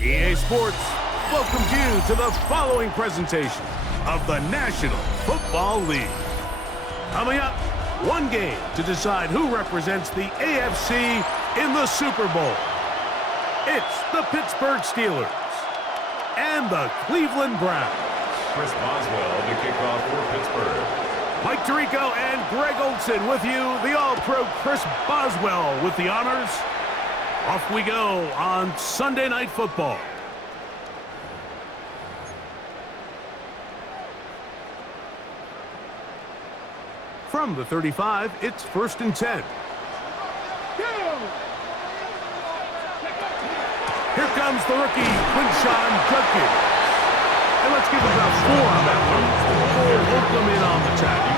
EA Sports welcomes you to the following presentation of the National Football League. Coming up, one game to decide who represents the AFC in the Super Bowl. It's the Pittsburgh Steelers and the Cleveland Browns. Chris Boswell to kick off for Pittsburgh. Mike Tirico and Greg Olson with you. The All-Pro Chris Boswell with the honors. Off we go on Sunday Night Football. From the 35, it's 1st and 10. Here comes the rookie, Quinshawn Judkins. And let's give it about 4 on that one. Cole Holcomb in on the tackle.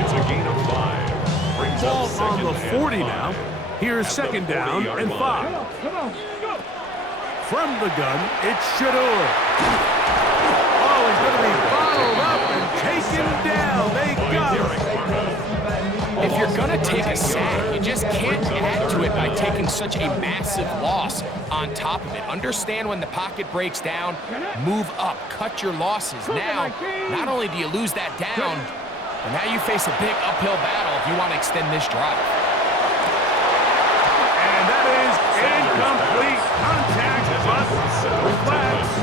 It's a gain of 5. Brings Ball up on the 40 and now. 5. Here's At the second down 40-yard and line. 5. From the gun, it's Shador. Oh, he's going to be bottled up and taken down. They got him. If you're going to take a sack, you just can't add to it by taking such a massive loss on top of it. Understand when the pocket breaks down, move up, cut your losses. Now, not only do you lose that down, but now you face a big uphill battle if you want to extend this drive. And that is incomplete contact, but reflects.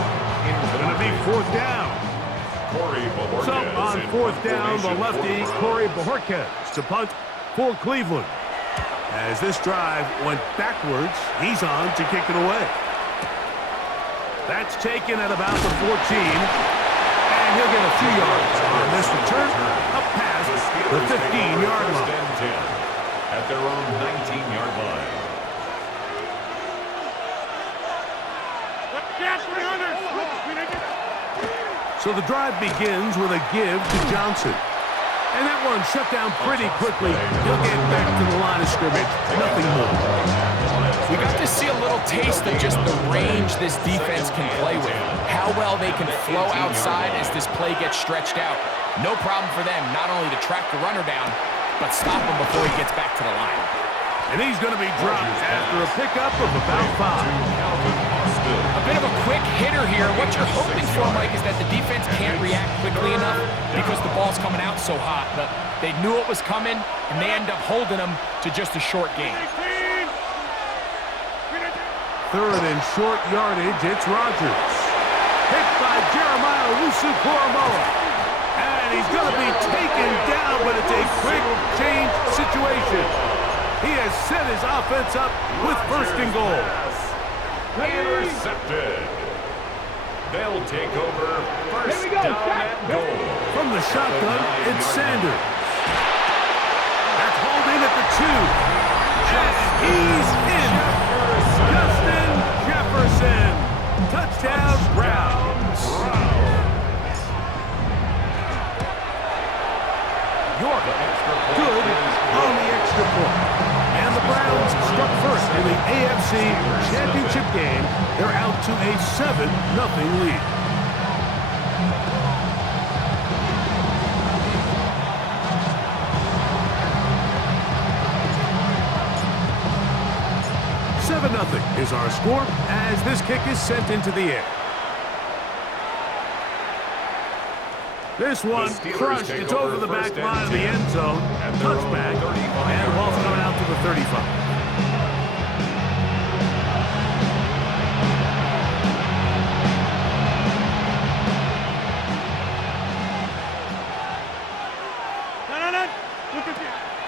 It's going to be 4th down. So on 4th down, the lefty, Corey Bojorquez to punt for Cleveland. As this drive went backwards, he's on to kick it away. That's taken at about the 14. And he'll get a few yards on this return, up past the 15-yard line. At their own 19-yard line. So the drive begins with a give to Johnson. And that one shut down pretty quickly. He'll get back to the line of scrimmage. Nothing more. We got to see a little taste of just the range this defense can play with. How well they can flow outside as this play gets stretched out. No problem for them not only to track the runner down, but stop him before he gets back to the line. And he's going to be dropped after a pickup of about 5. A bit of a quick hitter here. What you're hoping for, Mike, is that the defense can't react quickly enough because the ball's coming out so hot. But they knew it was coming, and they end up holding them to just a short gain. 3rd and short yardage, it's Rodgers. Picked by Jeremiah Owusu-Koramoah. And he's going to be taken down, but it's a quick change situation. He has set his offense up with 1st and goal. Intercepted. They'll take over 1st down and goal. From the shotgun, it's Sanders. That's hauled in at the 2. He's in. Justin Jefferson. Touchdown, Browns. York, good on the extra point. And the Browns struck first in the AFC Championship game. They're out to a 7-0 lead. $7-0 is our score as this kick is sent into the air. This one crushed. It's over the back line of the end zone. Touchback. And the ball's coming out to the 35.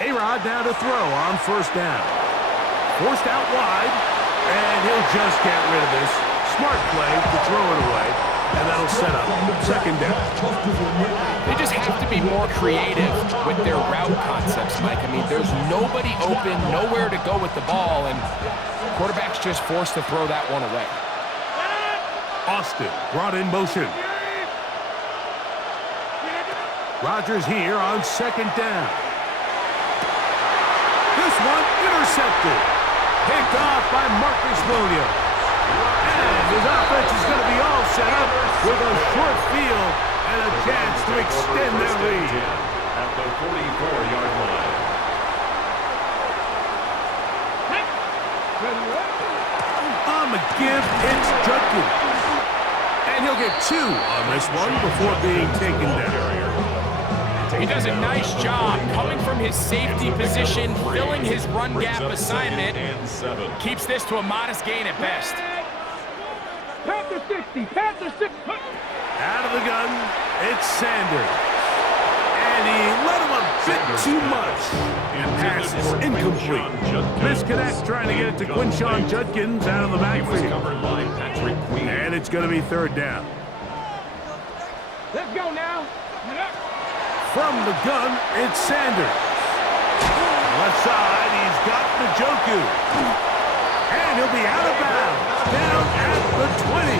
A-Rod now to throw on 1st down. Forced out wide. And he'll just get rid of this. Smart play to throw it away. And that'll set up 2nd down. They just have to be more creative with their route concepts, Mike. I mean, there's nobody open, nowhere to go with the ball, and quarterback's just forced to throw that one away. Austin brought in motion. Rodgers here on 2nd down. This one intercepted. Picked off by Marcus Williams. And his offense is going to be all set up with a short field and a chance to extend their lead. At the 44-yard line. On the give, it's Judkins. And he'll get 2 on this one before being taken down. He does a nice job coming from his safety position, filling his run gap assignment. Keeps this to a modest gain at best. Panther 60, Panther 60. Out of the gun, it's Sanders. And he let him a bit too much. And pass is incomplete. Misconnect trying to get it to Quinshawn Judkins out of the backfield. And it's going to be 3rd down. Let's go now. From the gun, it's Sanders. Left side, he's got Njoku. And he'll be out of bounds. Down at the 20.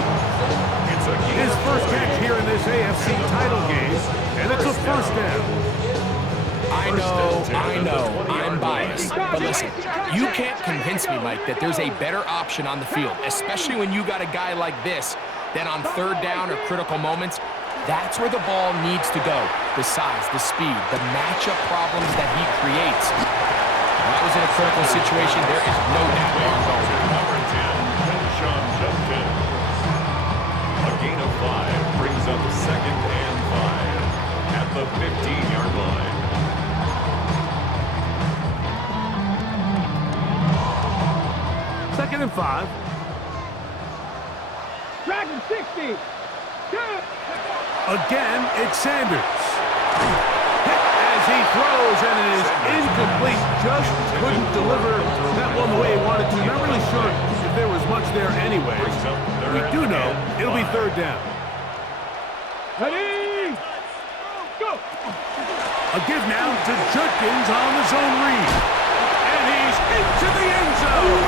His first catch here in this AFC title game, and it's a 1st down. I know, I'm biased. But listen, you can't convince me, Mike, that there's a better option on the field, especially when you got a guy like this, that on 3rd down or critical moments, that's where the ball needs to go. The size, the speed, the matchup problems that he creates. If I was in a critical situation, there is no doubt where I'm going. Number 10, Quinshawn Judkins. A gain of 5 brings up 2nd and 5 at the 15-yard line. Second and 5. Dragon 60. Again, it's Sanders. Hit as he throws, and it is incomplete. Just couldn't deliver that one the way he wanted to. Not really sure if there was much there anyway. We do know it'll be 3rd down. Ready? Go. A give now to Judkins on the zone read. And he's into the end zone.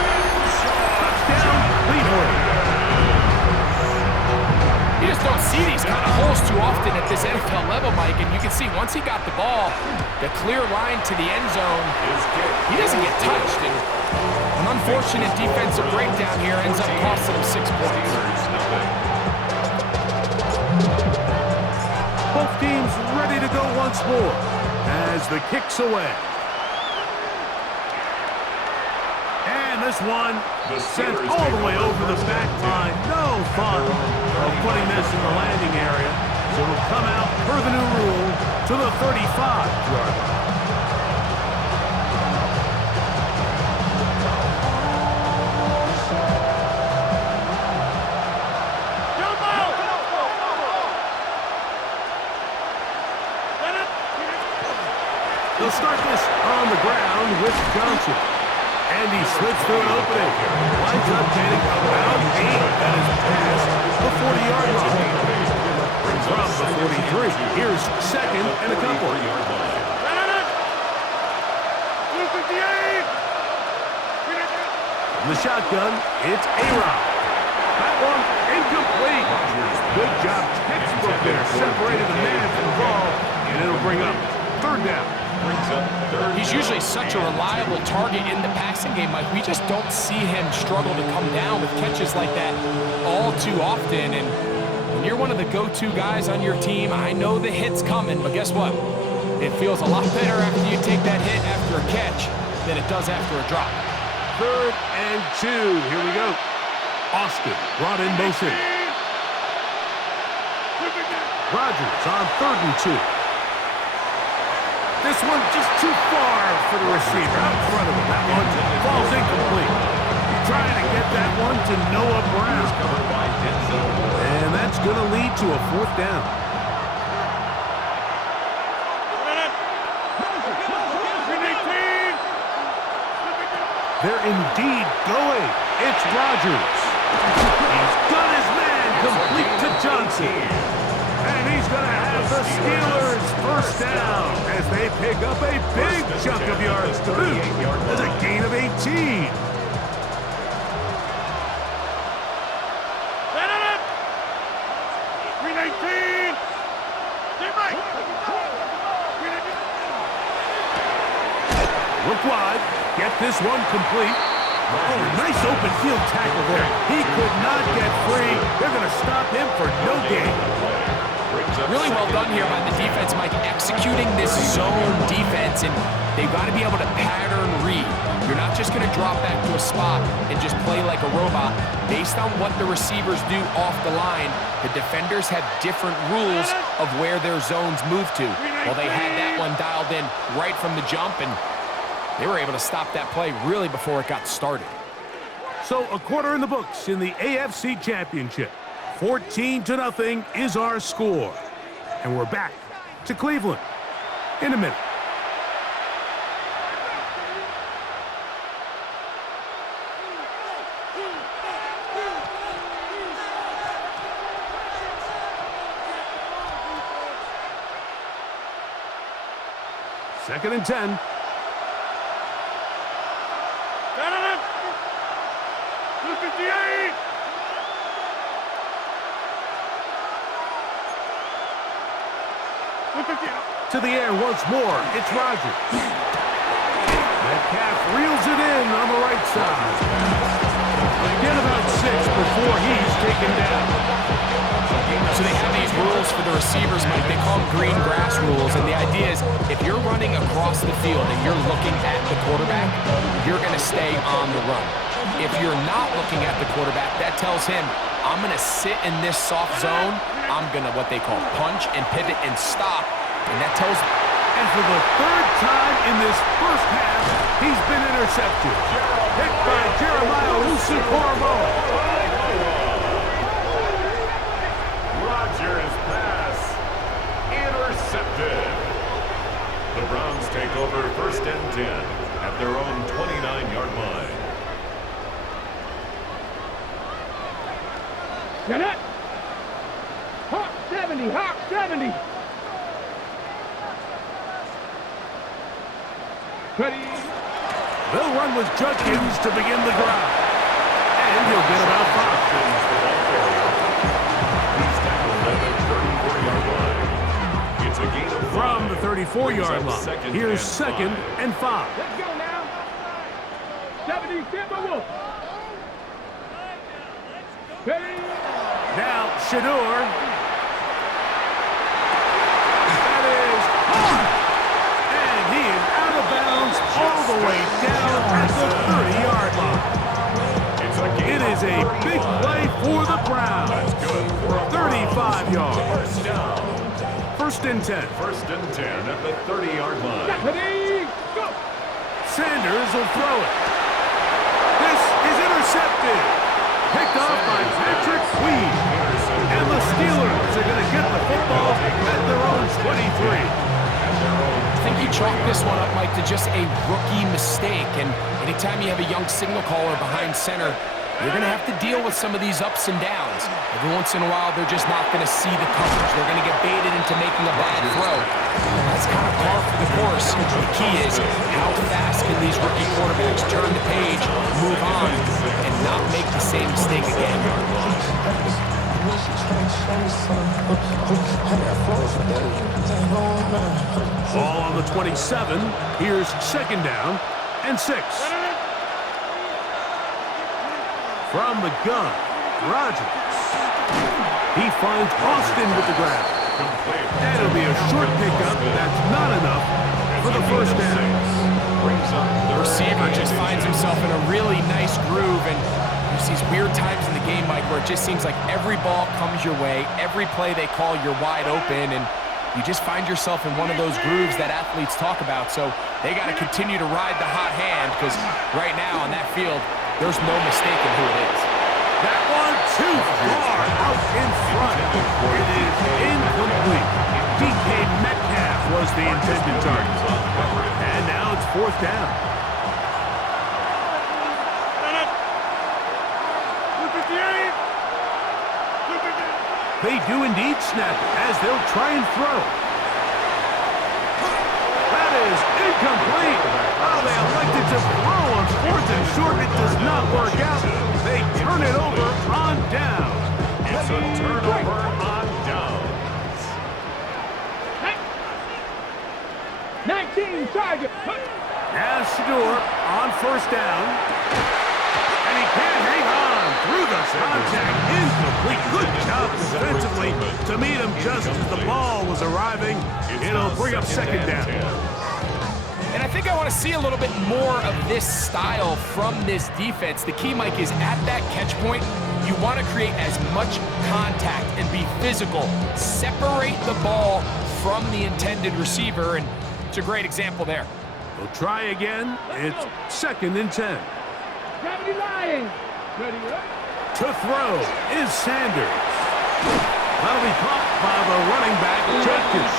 Touchdown, Cleveland. You just don't see these kind of holes too often at this NFL level, Mike, and you can see once he got the ball, the clear line to the end zone, he doesn't get touched, and an unfortunate defensive breakdown here ends up costing him 6 points. Both teams ready to go once more as the kick's away. And this one sent all the way over the back line. No fun of putting this in the landing area. So it'll come out per the new rule to the 35-yard line. They'll start this on the ground with Johnson. And he slips through an opening. Lines up getting about 8. That is past the 40-yard line. From the 43. Here's 2nd and a couple. From the shotgun, it's A-Rod. That one incomplete. Good job. Textbook there. Separated the man from the ball. And it'll bring up 3rd down. He's usually such a reliable target in the passing game, Mike. We just don't see him struggle to come down with catches like that all too often. And when you're one of the go-to guys on your team, I know the hit's coming, but guess what? It feels a lot better after you take that hit after a catch than it does after a drop. 3rd and 2. Here we go. Austin brought in motion. Rodgers on 3rd and 2. This one just too far for the receiver out in front of him. That one falls incomplete. Trying to get that one to Noah Brown. And that's going to lead to a 4th down. They're indeed going. It's Rodgers. He's got his man complete to Johnson. And he's going to have the Steelers 1st down as they pick up a big chunk of yards to boot as a gain of 18. Look wide. Get this one complete. Oh, nice open field tackle there. He could not get free. They're going to stop him for no gain. Really well done here by the defense, Mike, executing this zone defense, and they've got to be able to pattern read. You're not just going to drop back to a spot and just play like a robot. Based on what the receivers do off the line, the defenders have different rules of where their zones move to. Well, they had that one dialed in right from the jump, and they were able to stop that play really before it got started. So a quarter in the books in the AFC Championship. 14-0 is our score. And we're back to Cleveland in a minute. Second and 10. To the air once more. It's Rodgers. Metcalf reels it in on the right side. Again about 6 before he's taken down. So they have these rules for the receivers, Mike. They call them green grass rules, and the idea is if you're running across the field and you're looking at the quarterback, you're going to stay on the run. If you're not looking at the quarterback, that tells him, I'm going to sit in this soft zone. I'm going to what they call punch and pivot and stop. And that tells me. And for the third time in this first half, he's been intercepted. Picked by Jeremiah Owusu-Koramoah. Rodgers' pass intercepted. The Browns take over 1st and 10 at their own 29-yard line. Get it! Hawk 70, Hawk 70. Ready. They'll run with Judkins to begin the drive. And he'll get about 5. He's tackled at the 34-yard line. It's a gain of 5. From the 34-yard line, here's 2nd and 5. Let's go now. 70, Timberwolf. Ready. Now, Shador. That is hard. And he is out of bounds all the way down at the 30-yard line. It is a big play for the Browns. 35 yards. 1st and 10. 1st and 10 at the 30-yard line. Ready. Go. Sanders will throw it. This is intercepted. Picked off by Patrick Queen. And the Steelers are going to get the football at their own 23. I think you chalk this one up, Mike, to just a rookie mistake. And anytime you have a young signal caller behind center, you're going to have to deal with some of these ups and downs. Every once in a while, they're just not going to see the coverage. They're going to get baited into making a bad throw. That's kind of par for the course. The key is how fast can these rookie quarterbacks turn the page, move on, and not make the same mistake again. Ball on the 27. Here's 2nd down and 6. From the gun, Rodgers. He finds Austin with the grab. And it'll be a short pickup. That's not enough for the 1st down. The receiver just finds himself in a really nice groove, and there's these weird times in the game, Mike, where it just seems like every ball comes your way, every play they call, you're wide open, and you just find yourself in one of those grooves that athletes talk about. So they got to continue to ride the hot hand, because right now on that field, there's no mistaking who it is. That one too far out in front. It is incomplete. DK Metcalf was the intended target. And now it's 4th down. They do indeed snap as they'll try and throw. That is incomplete. Oh, they elected to throw on 4th and short. It does not work out. They turn it over on down. It's a turnover on downs. 19 target. Now Shador on 1st down. And he can't hang on through the contact. Incomplete. Good job defensively to meet him just as the ball was arriving. It'll bring up 2nd down. And I think I want to see a little bit more of this style from this defense. The key, Mike, is at that catch point, you want to create as much contact and be physical. Separate the ball from the intended receiver, and it's a great example there. We'll try again. It's 2nd and 10. Gravity Lions. Ready up. To throw is Sanders. That'll be caught by the running back, Judkins.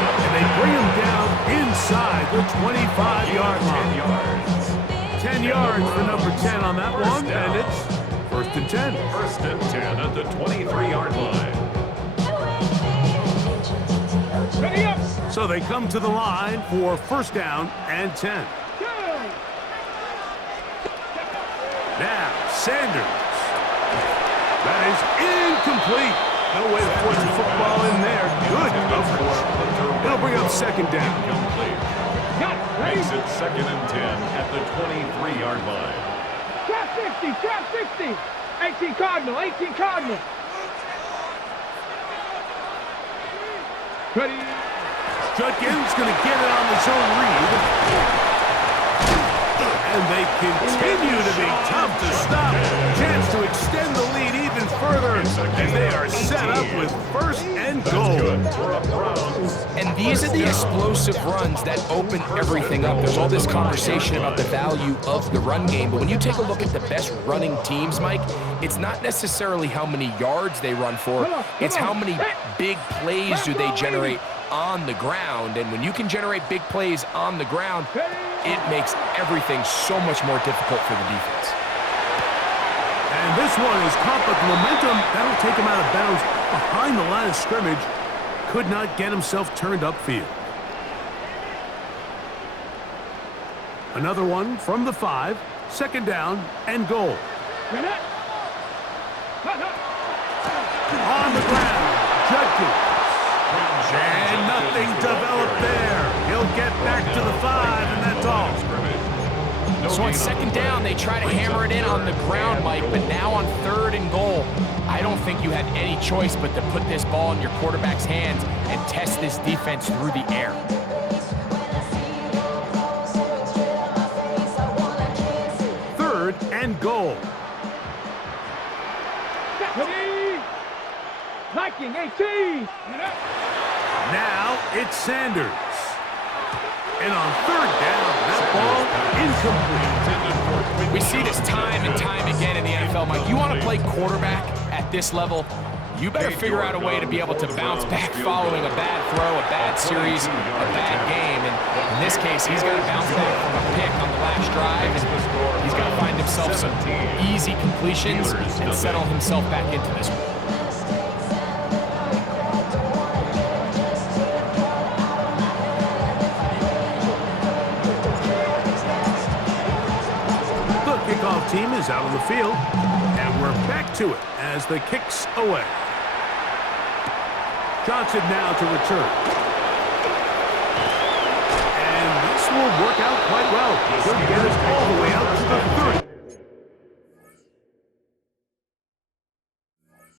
And they bring him down inside the 25-yard line. 10 yards for number 10 on that one, and it's 1st and 10. 1st and 10 at the 23-yard line. Ready up. So they come to the line for 1st down and 10. Now, Sanders. That is incomplete. No way to force the football in there. Good coverage. It'll bring up 2nd down. Incomplete. Makes it 2nd and 10 at the 23-yard line. Trap 60, trap 60. 18 Cardinal, 18 Cardinal. Ready. Judkins going to get it on the zone read. And they continue to be tough to stop. Chance to extend the lead even further as they are set up with 1st and goal. And these are the explosive runs that open everything up. There's all this conversation about the value of the run game, but when you take a look at the best running teams, Mike, it's not necessarily how many yards they run for, it's how many big plays do they generate on the ground. And when you can generate big plays on the ground, it makes everything so much more difficult for the defense. And this one is caught, but the momentum, that'll take him out of bounds behind the line of scrimmage. Could not get himself turned upfield. Another one from the 5, 2nd down and goal. On the ground, Judkins. And nothing developed there. He'll get back to the 5, and that's all. So on 2nd down, they try to hammer it in on the ground, Mike, but now on 3rd and goal, I don't think you had any choice but to put this ball in your quarterback's hands and test this defense through the air. 3rd and goal. Viking 18. Now it's Sanders. And on 3rd down, that ball incomplete. We see this time and time again in the NFL, Mike. You want to play quarterback at this level, you better figure out a way to be able to bounce back following a bad throw, a bad series, a bad game. And in this case, he's got to bounce back from a pick on the last drive. And he's got to find himself some easy completions and settle himself back into this one. Team is out on the field, and we're back to it as the kick's away. Johnson now to return. And this will work out quite well. He'll get us all the way out to the